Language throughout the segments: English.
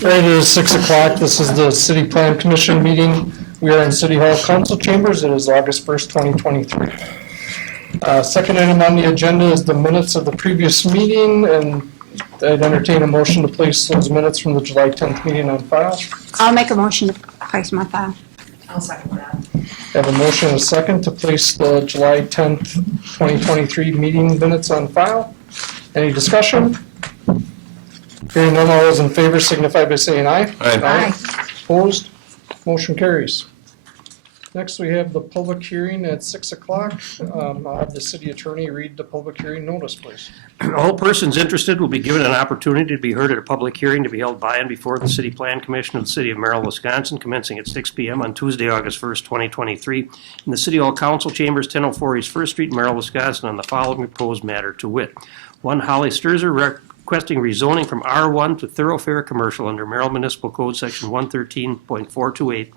Right, it is 6 o'clock. This is the City Plan Commission meeting. We are in City Hall Council Chambers. It is August 1st, 2023. Second item on the agenda is the minutes of the previous meeting, and I'd entertain a motion to place those minutes from the July 10th meeting on file. I'll make a motion to place them on file. I'll second that. I have a motion and a second to place the July 10th, 2023 meeting minutes on file. Any discussion? Hearing none, all those in favor signify by saying aye. Aye. Opposed? Motion carries. Next, we have the public hearing at 6 o'clock. I'll have the city attorney read the public hearing notice, please. All persons interested will be given an opportunity to be heard at a public hearing to be held by and before the City Plan Commission of the City of Merrill, Wisconsin, commencing at 6 p.m. on Tuesday, August 1st, 2023, in the City Hall Council Chambers, 1004 East 1st Street, Merrill, Wisconsin, on the following proposed matter to wit. 1. Holly Stoerzer requesting rezoning from R1 to thoroughfare commercial under Merrill Municipal Code Section 113.428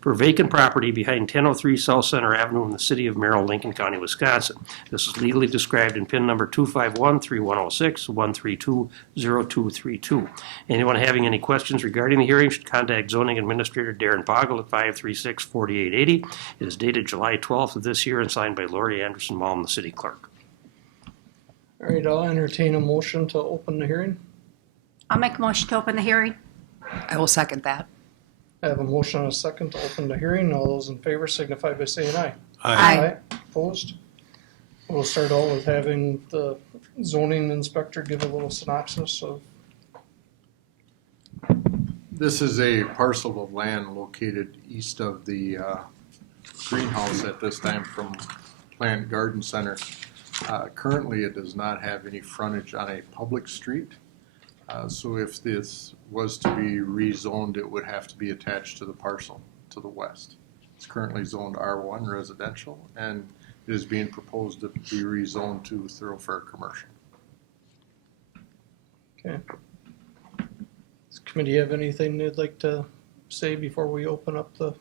for vacant property behind 1003 South Center Avenue in the city of Merrill, Lincoln County, Wisconsin. This is legally described in PIN number 251-3106-132-0232. Anyone having any questions regarding the hearing should contact Zoning Administrator Darren Poggle at 536-4880. It is dated July 12th of this year and signed by Lori Anderson Malm, the city clerk. All right, I'll entertain a motion to open the hearing. I'll make a motion to open the hearing. I will second that. I have a motion and a second to open the hearing. All those in favor signify by saying aye. Aye. Opposed? We'll start out with having the zoning inspector give a little synopsis of. This is a parcel of land located east of the greenhouse at this time from Plant Garden Center. Currently, it does not have any frontage on a public street. So if this was to be rezoned, it would have to be attached to the parcel to the west. It's currently zoned R1 residential, and it is being proposed to be rezoned to thoroughfare commercial. Okay. Does the committee have anything they'd like to say before we open up to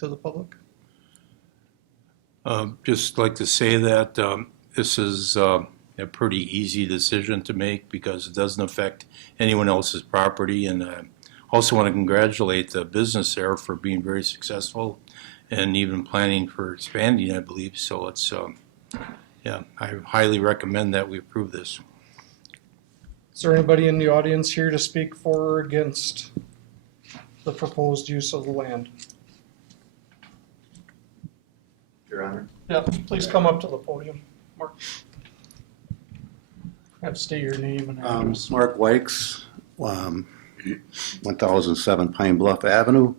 the public? Just like to say that this is a pretty easy decision to make because it doesn't affect anyone else's property. And I also want to congratulate the business there for being very successful and even planning for expanding, I believe. So it's, yeah, I highly recommend that we approve this. Is there anybody in the audience here to speak for or against the proposed use of the land? Your Honor. Yeah, please come up to the podium, Mark. Have to state your name and address. Mark Wykes, 1007 Pine Bluff Avenue.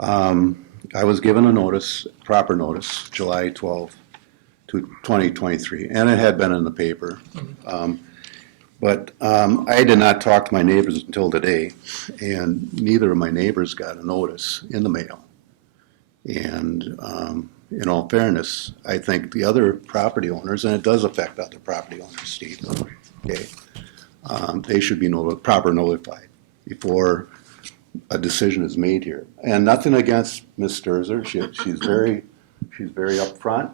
I was given a notice, proper notice, July 12, 2023, and it had been in the paper. But I did not talk to my neighbors until today, and neither of my neighbors got a notice in the mail. And in all fairness, I think the other property owners, and it does affect other property owners, Steve, okay, they should be proper notified before a decision is made here. And nothing against Ms. Stoerzer. She's very upfront.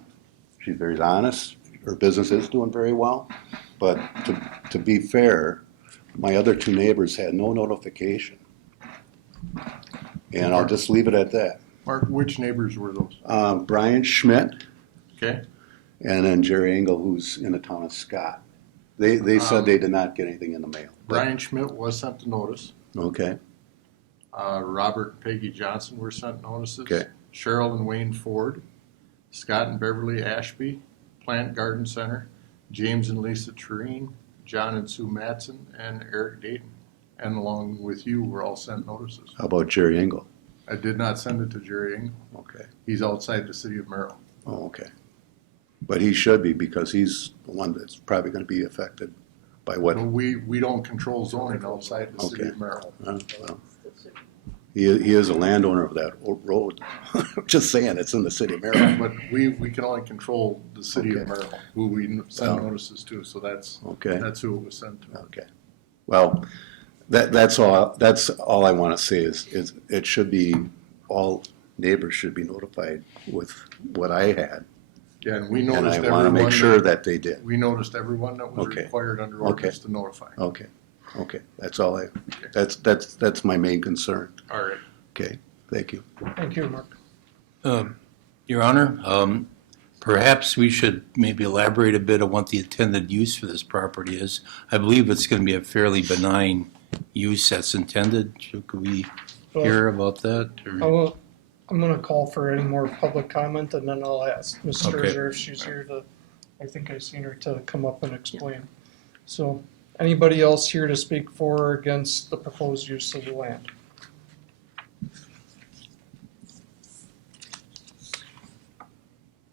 She's very honest. Her business is doing very well. But to be fair, my other two neighbors had no notification. And I'll just leave it at that. Mark, which neighbors were those? Brian Schmidt, Okay. and then Jerry Engel, who's in the town of Scott. They said they did not get anything in the mail. Brian Schmidt was sent a notice. Okay, Robert and Peggy Johnson were sent notices. Okay. Cheryl and Wayne Ford, Scott and Beverly Ashby, Plant Garden Center, James and Lisa Tureen, John and Sue Matson, and Eric Dayton. And along with you were all sent notices. how about Jerry Engel? I did not send it to Jerry Engel. Okay, He's outside the city of Merrill. oh, okay. But he should be, because he's the one that's probably gonna be affected by what, But we don't control zoning outside the city Okay. of Merrill. well, he is a landowner of that road. Just saying, it's in the city of Merrill. But we can only control the city of Okay. Merrill, who we send Oh. notices to, so that's Okay, who it was sent to. okay. Well, that's all I wanna say is it should be, all neighbors should be notified with what I had. Yeah, and we And noticed I wanna make everyone sure that, that they did. we noticed everyone that was Okay. required under Okay. ordinance to notify. Okay. Okay, that's all that's my main concern. All right. Okay, thank you. Thank you, Mark. Your Honor, perhaps we should maybe elaborate a bit on what the intended use for this property is. I believe it's going to be a fairly benign use that's intended. Could we hear about that? Or- I'm gonna call for any more public comment, and then I'll ask Ms. Okay. Stoerzer if she's here to, I think I've seen her to come up and explain. So, anybody else here to speak for or against the proposed use of the land?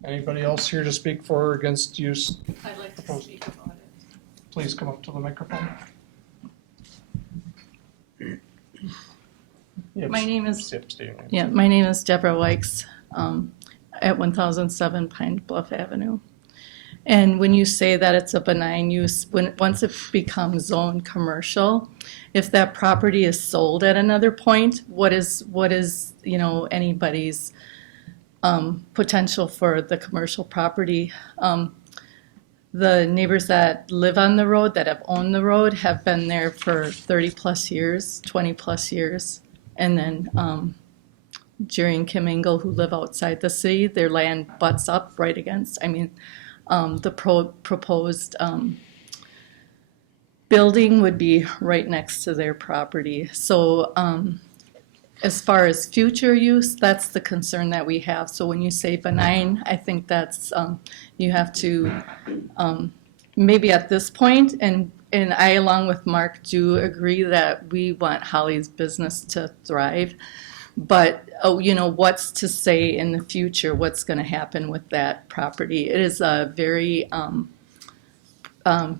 Anybody else here to speak for or against use? I'd like to Proposed. speak about it. Please come up to the microphone. My name is- Yep, state your name. Yeah, my name is Deborah Wykes, at 1007 Pine Bluff Avenue. And when you say that it's a benign use, once it becomes zoned commercial, if that property is sold at another point, what is anybody's potential for the commercial property? The neighbors that live on the road, that have owned the road, have been there for 30 plus years, 20 plus years. And then Jerry and Kim Engel, who live outside the city, their land butts up right against, the proposed building would be right next to their property. So as far as future use, that's the concern that we have. So when you say benign, I think that's, you have to, maybe at this point, and I, along with Mark, do agree that we want Holly's business to thrive. But, what's to say in the future, what's going to happen with that property? It is a very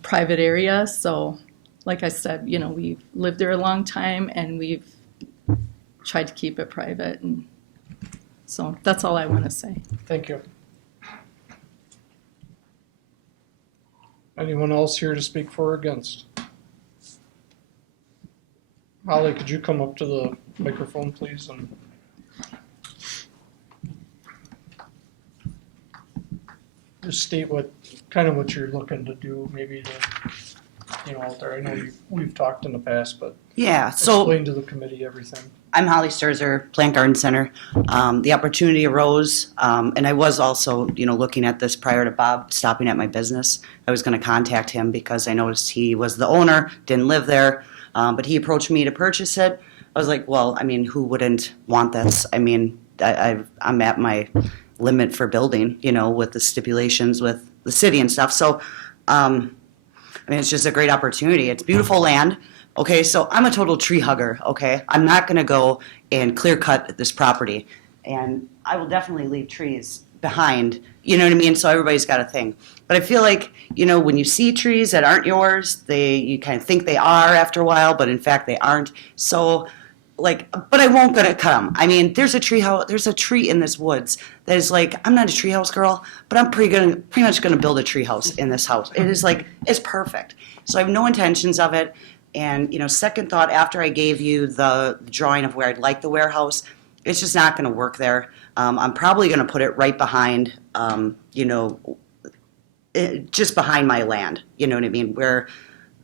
private area. So, like I said, we've lived there a long time and we've tried to keep it private. And so that's all I want to say. Thank you. Anyone else here to speak for or against? Holly, could you come up to the microphone, please? And just state what you're looking to do, maybe to, out there. I know we've talked in the past, but Yeah, so explain to the committee everything. I'm Holly Stoerzer, Plant Garden Center. The opportunity arose, and I was also, looking at this prior to Bob stopping at my business. I was going to contact him because I noticed he was the owner, didn't live there, but he approached me to purchase it. I was like, well, who wouldn't want this? I'm at my limit for building, with the stipulations with the city and stuff. So, it's just a great opportunity. It's beautiful land. Okay, so I'm a total tree hugger, okay? I'm not gonna go and clear cut this property. And I will definitely leave trees behind, you know what I mean? So everybody's got a thing. But I feel like, when you see trees that aren't yours, you kind of think they are after a while, but in fact they aren't. So, but I won't gonna cut them. There's a tree in this woods that is I'm not a treehouse girl, but I'm pretty much gonna build a treehouse in this house. It is it's perfect. So I have no intentions of it. And, second thought, after I gave you the drawing of where I'd like the warehouse, it's just not going to work there. I'm probably going to put it right behind, just behind my land, you know what I mean, where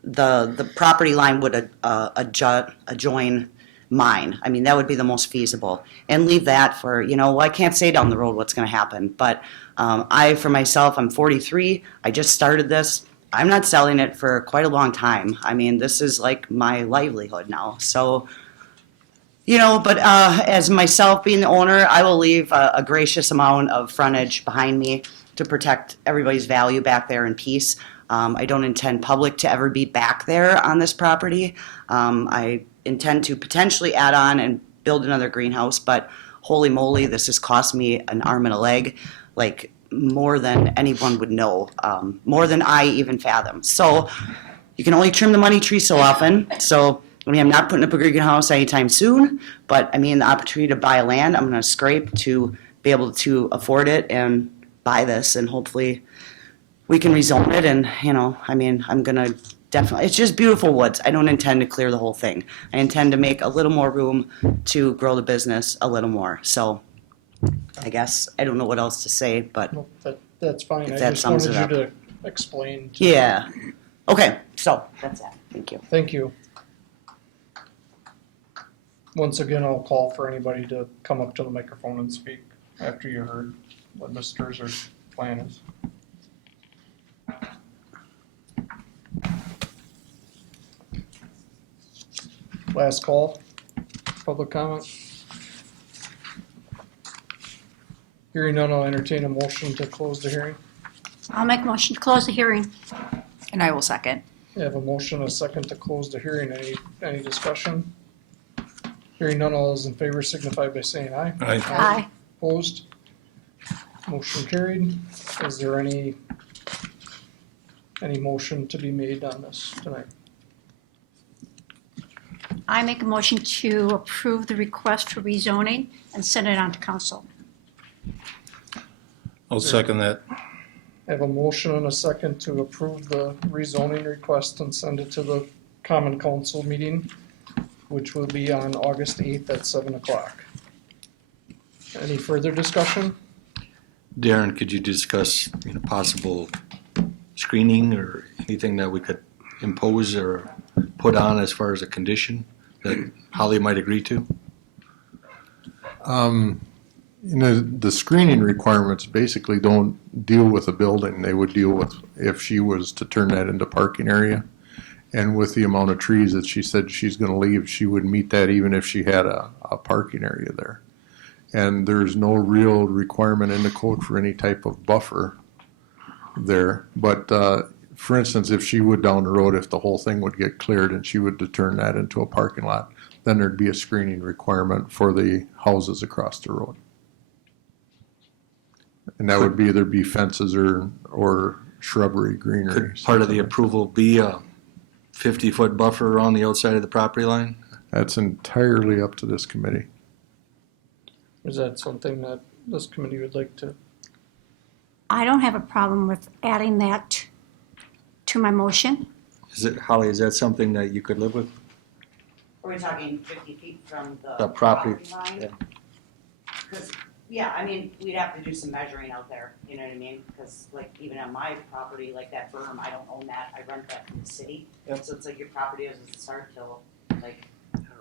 the property line would adjoin mine. That would be the most feasible. And leave that for, I can't say down the road what's going to happen. But for myself, I'm 43. I just started this. I'm not selling it for quite a long time. This is my livelihood now. So, but as myself being the owner, I will leave a gracious amount of frontage behind me to protect everybody's value back there in peace. I don't intend public to ever be back there on this property. I intend to potentially add on and build another greenhouse, but holy moly, this has cost me an arm and a leg. More than anyone would know, more than I even fathom. So you can only trim the money tree so often. So, I'm not putting up a greenhouse anytime soon, but the opportunity to buy land, I'm going to scrape to be able to afford it and buy this, and hopefully we can rezone it. And, I'm going to definitely, it's just beautiful woods. I don't intend to clear the whole thing. I intend to make a little more room to grow the business a little more. So, I guess I don't know what else to say, but Well, that's fine. If I that just sums wanted it you up. to explain. yeah. Okay, so that's that. Thank you. Thank you. Once again, I'll call for anybody to come up to the microphone and speak after you heard what Ms. Stoerzer's plan is. Last call, public comment. Hearing none, I'll entertain a motion to close the hearing. I'll make a motion to close the hearing. And I will second. I have a motion, a second to close the hearing. Any discussion? Hearing none, all those in favor signify by saying aye. Aye. Opposed? Motion carried. Is there any motion to be made on this tonight? I make a motion to approve the request for rezoning and send it on to council. I'll second that. I have a motion and a second to approve the rezoning request and send it to the common council meeting, which will be on August 8th at 7 o'clock. Any further discussion? Darren, could you discuss, possible screening or anything that we could impose or put on as far as a condition that Holly might agree to? The screening requirements basically don't deal with the building. They would deal with if she was to turn that into parking area. And with the amount of trees that she said she's going to leave, she would meet that even if she had a parking area there. And there's no real requirement in the code for any type of buffer there. But for instance, if she would down the road, if the whole thing would get cleared and she would to turn that into a parking lot, then there'd be a screening requirement for the houses across the road. And that would be either be fences or shrubbery, greenery. Could part of the approval be a 50-foot buffer around the outside of the property line? That's entirely up to this committee. Is that something that this committee would like to? I don't have a problem with adding that to my motion. Holly, is that something that you could live with? Are we talking 50 feet from the The property, line? yeah. Because, we'd have to do some measuring out there, you know what I mean? Because like even on my property, like that berm, I don't own that, I rent that from the city. Yep. So it's like your property doesn't start till like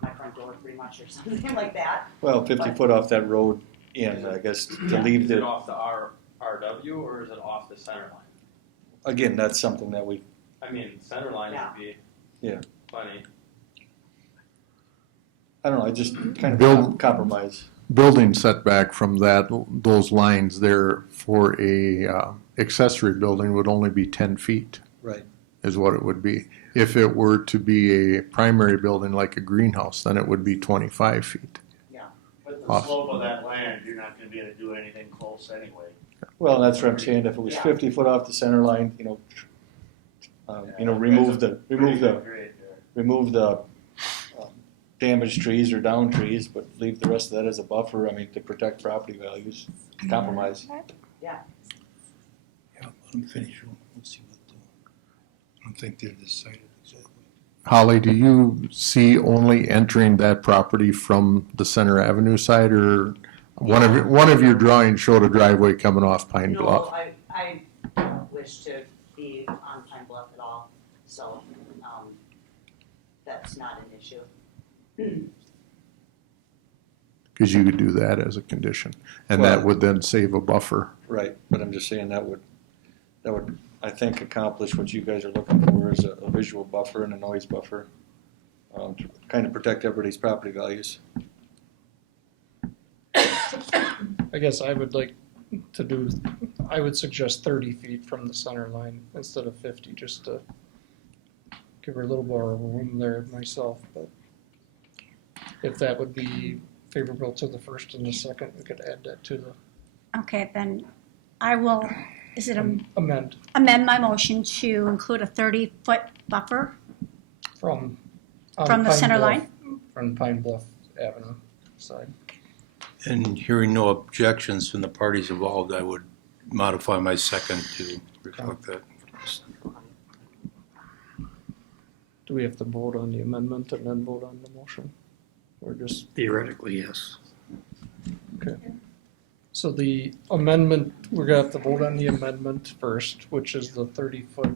my front door pretty much or something like that. Well, 50 foot off that road in, I guess, to leave Is it the, off the RW or is it off the center line? again, that's something that we, Center line Yeah. would be Yeah. funny. I don't know, I just kind of Build- compromise. Building setback from those lines there for a accessory building would only be 10 feet. Right. Is what it would be. If it were to be a primary building like a greenhouse, then it would be 25 feet. With the Off. slope of that land, you're not gonna be able to do anything close anyway. Well, that's what I'm saying, if it was Yeah. 50 foot off the center line, remove the damaged trees or down trees, but leave the rest of that as a buffer, to protect property values, compromise. Yeah. Yeah, let them finish. Let's see what I don't think they've decided exactly. Holly, do you see only entering that property from the Center Avenue side, or one of your drawings showed a driveway coming off Pine No, Bluff? I don't wish to be on Pine Bluff at all, so, that's not an issue. Because you could do that as a condition, and that Well- would then save a buffer. Right, but I'm just saying that would, I think, accomplish what you guys are looking for, is a visual buffer and a noise buffer, to kind of protect everybody's property values. I guess I would like to do, I would suggest 30 feet from the center line instead of 50, just to give her a little more room there myself, but if that would be favorable to the first and the second, we could add that to the Okay, then I will, amend amend my motion to include a 30-foot buffer from. from the Pine center Bluff- line? From Pine Bluff Avenue side. And hearing no objections from the parties involved, I would modify my second to reflect that. Do we have to vote on the amendment and then vote on the motion? Or just, Theoretically, yes. okay. So the amendment, we're gonna have to vote on the amendment first, which is the 30-foot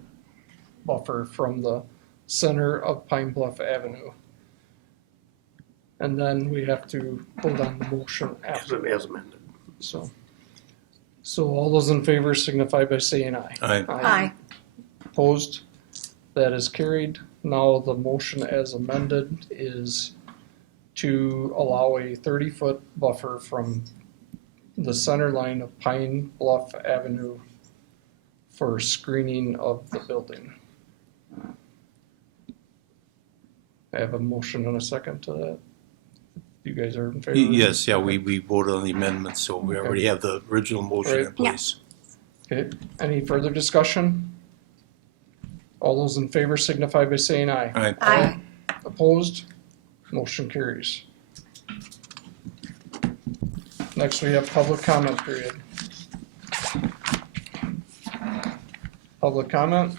buffer from the center of Pine Bluff Avenue. And then we have to vote on the motion after. As amended. So all those in favor signify by saying aye. Aye. Aye. Opposed? That is carried. Now the motion as amended is to allow a 30-foot buffer from the center line of Pine Bluff Avenue for screening of the building. I have a motion and a second to that. You guys are in favor? Yes, yeah, we voted on the amendment, so we Okay. already have the original motion in Right. place. Okay, any further discussion? All those in favor signify by saying aye. Aye. Aye. Opposed? Motion carries. Next, we have public comment period. Public comment?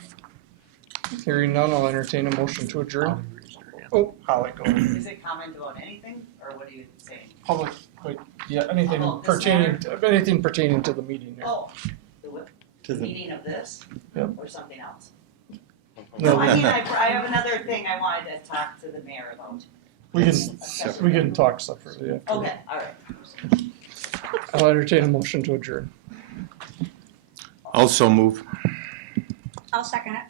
Hearing none, I'll entertain a motion to adjourn. Oh, Holly, go. Is it comment about anything, or what are you saying? Public, wait, yeah, anything About this pertaining to the meeting here. Oh, the meeting of this? Yep. Or something else? No, No, I mean, I have another thing I wanted to talk to the mayor about. we can talk separately after. Okay, all right. I'll entertain a motion to adjourn. Also move. I'll second it.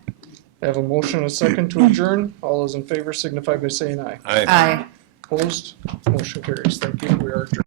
I have a motion and a second to adjourn. All those in favor signify by saying aye. Aye. Aye. Opposed? Motion carries. Thank you. We are adjourned.